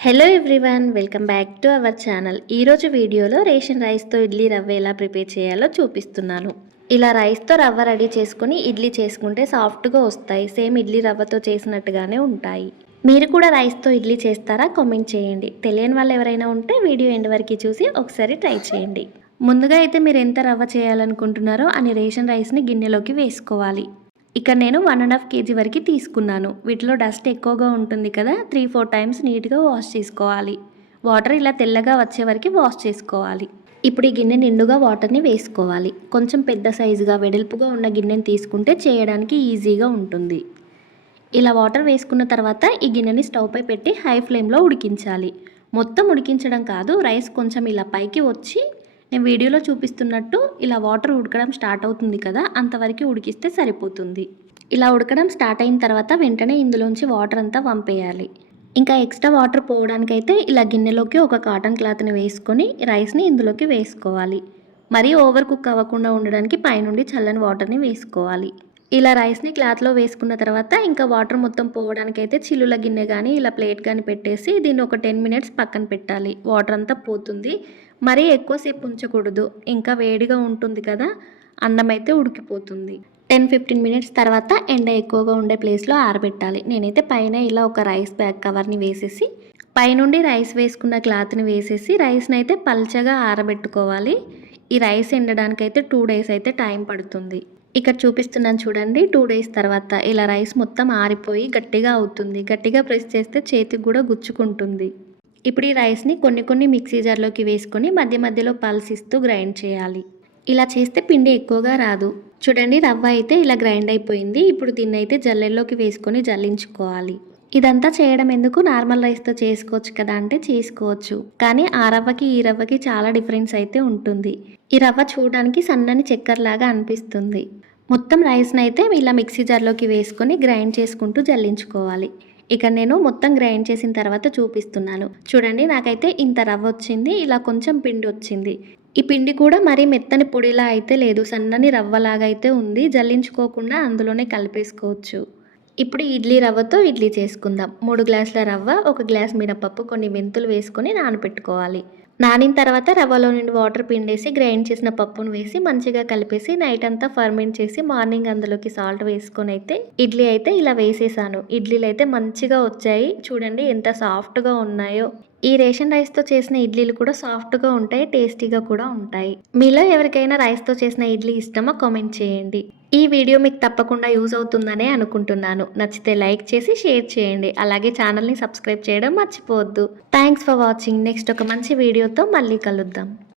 Hello everyone welcome back to our channel ఈరోజు వీడియోలో ration రైస్తో ఇడ్లీ రవ్వ ఎలా ప్రిపేర్ చేయాలో చూపిస్తున్నాను. ఇలా రైస్తో రవ్వ రెడీ చేసుకుని ఇడ్లీ చేసుకుంటే సాఫ్ట్గా వస్తాయి. సేమ్ ఇడ్లీ రవ్వతో చేసినట్టుగానే ఉంటాయి. మీరు కూడా రైస్తో ఇడ్లీ చేస్తారా? కామెంట్ చేయండి. తెలియని వాళ్ళు ఎవరైనా ఉంటే వీడియో ఎండ్ వరకు చూసి ఒకసారి ట్రై చేయండి. ముందుగా అయితే మీరు ఎంత రవ్వ చేయాలనుకుంటున్నారో అని రేషన్ రైస్ని గిన్నెలోకి వేసుకోవాలి. ఇక్కడ నేను వన్ అండ్ హాఫ్ కేజీ వరకు తీసుకున్నాను. వీటిలో డస్ట్ ఎక్కువగా ఉంటుంది కదా త్రీ ఫోర్ టైమ్స్ నీట్గా వాష్ చేసుకోవాలి. వాటర్ ఇలా తెల్లగా వచ్చే వరకు వాష్ చేసుకోవాలి. ఇప్పుడు ఈ గిన్నె నిండుగా వాటర్ని వేసుకోవాలి. కొంచెం పెద్ద సైజుగా వెడల్పుగా ఉన్న గిన్నెని తీసుకుంటే చేయడానికి ఈజీగా ఉంటుంది. ఇలా వాటర్ వేసుకున్న తర్వాత ఈ గిన్నెని స్టవ్పై పెట్టి హై ఫ్లేమ్లో ఉడికించాలి. మొత్తం ఉడికించడం కాదు రైస్ కొంచెం ఇలా పైకి వచ్చి నేను వీడియోలో చూపిస్తున్నట్టు ఇలా వాటర్ ఉడకడం స్టార్ట్ అవుతుంది కదా అంతవరకు ఉడికిస్తే సరిపోతుంది. ఇలా ఉడకడం స్టార్ట్ అయిన తర్వాత వెంటనే ఇందులోంచి వాటర్ అంతా పంపేయాలి ఇంకా ఎక్స్ట్రా వాటర్ పోవడానికైతే ఇలా గిన్నెలోకి ఒక కాటన్ క్లాత్ని వేసుకొని రైస్ని ఇందులోకి వేసుకోవాలి. మరీ ఓవర్ కుక్ అవ్వకుండా ఉండడానికి పైనుండి చల్లని వాటర్ని వేసుకోవాలి. ఇలా రైస్ని క్లాత్లో వేసుకున్న తర్వాత ఇంకా వాటర్ మొత్తం పోవడానికి అయితే చిల్లుల గిన్నె కానీ ఇలా ప్లేట్ కానీ పెట్టేసి దీన్ని ఒక టెన్ మినిట్స్ పక్కన పెట్టాలి. వాటర్ అంతా పోతుంది. మరీ ఎక్కువసేపు ఉంచకూడదు. ఇంకా వేడిగా ఉంటుంది కదా అన్నం అయితే ఉడికిపోతుంది. టెన్ ఫిఫ్టీన్ మినిట్స్ తర్వాత ఎండ ఎక్కువగా ఉండే ప్లేస్లో ఆరబెట్టాలి. నేనైతే పైన ఇలా ఒక రైస్ బ్యాగ్ కవర్ని వేసేసి పైనుండి రైస్ వేసుకున్న క్లాత్ని వేసేసి రైస్ని అయితే పల్చగా ఆరబెట్టుకోవాలి. ఈ రైస్ ఎండడానికి అయితే టూ డేస్ అయితే టైం పడుతుంది. ఇక్కడ చూపిస్తున్నాను చూడండి. టూ డేస్ తర్వాత ఇలా రైస్ మొత్తం ఆరిపోయి గట్టిగా అవుతుంది. గట్టిగా ప్రెస్ చేస్తే చేతికి కూడా గుచ్చుకుంటుంది. ఇప్పుడు ఈ రైస్ని కొన్ని కొన్ని మిక్సీ జార్లోకి వేసుకొని మధ్య మధ్యలో పల్సిస్తూ గ్రైండ్ చేయాలి. ఇలా చేస్తే పిండి ఎక్కువగా రాదు. చూడండి రవ్వ అయితే ఇలా గ్రైండ్ అయిపోయింది. ఇప్పుడు దీన్ని అయితే జల్లెల్లోకి వేసుకొని జల్లించుకోవాలి. ఇదంతా చేయడం ఎందుకు? నార్మల్ రైస్తో చేసుకోవచ్చు కదా అంటే చేసుకోవచ్చు. కానీ ఆ రవ్వకి ఈ రవ్వకి చాలా డిఫరెన్స్ అయితే ఉంటుంది. ఈ రవ్వ చూడడానికి సన్నని చక్కెరలాగా అనిపిస్తుంది. మొత్తం రైస్ని అయితే ఇలా మిక్సీ జార్లోకి వేసుకొని గ్రైండ్ చేసుకుంటూ జల్లించుకోవాలి. ఇక నేను మొత్తం గ్రైండ్ చేసిన తర్వాత చూపిస్తున్నాను. చూడండి నాకైతే ఇంత రవ్వ వచ్చింది ఇలా కొంచెం పిండి వచ్చింది. ఈ పిండి కూడా మరీ మెత్తని పొడిలా అయితే లేదు సన్నని రవ్వలాగా అయితే ఉంది. జల్లించుకోకుండా అందులోనే కలిపేసుకోవచ్చు. ఇప్పుడు ఇడ్లీ రవ్వతో ఇడ్లీ చేసుకుందాం. మూడు గ్లాసుల రవ్వ ఒక గ్లాస్ మినపప్పు కొన్ని మెంతులు వేసుకొని నానబెట్టుకోవాలి. నానిన తర్వాత రవ్వలో నుండి వాటర్ పిండేసి గ్రైండ్ చేసిన పప్పును వేసి మంచిగా కలిపేసి నైట్ అంతా ఫర్మెంట్ చేసి మార్నింగ్ అందులోకి సాల్ట్ వేసుకొని అయితే ఇడ్లీ అయితే ఇలా వేసేసాను. ఇడ్లీలు అయితే మంచిగా వచ్చాయి. చూడండి ఎంత సాఫ్ట్గా ఉన్నాయో. ఈ రేషన్ రైస్తో చేసిన ఇడ్లీలు కూడా సాఫ్ట్గా ఉంటాయి టేస్టీగా కూడా ఉంటాయి. మీలో ఎవరికైనా రైస్తో చేసిన ఇడ్లీ ఇష్టమో కామెంట్ చేయండి. ఈ వీడియో మీకు తప్పకుండా యూజ్ అవుతుందనే అనుకుంటున్నాను. నచ్చితే లైక్ చేసి షేర్ చేయండి. అలాగే ఛానల్ని సబ్స్క్రైబ్ చేయడం మర్చిపోవద్దు. Thanks for watching. నెక్స్ట్ ఒక మంచి వీడియోతో మళ్ళీ కలుద్దాం.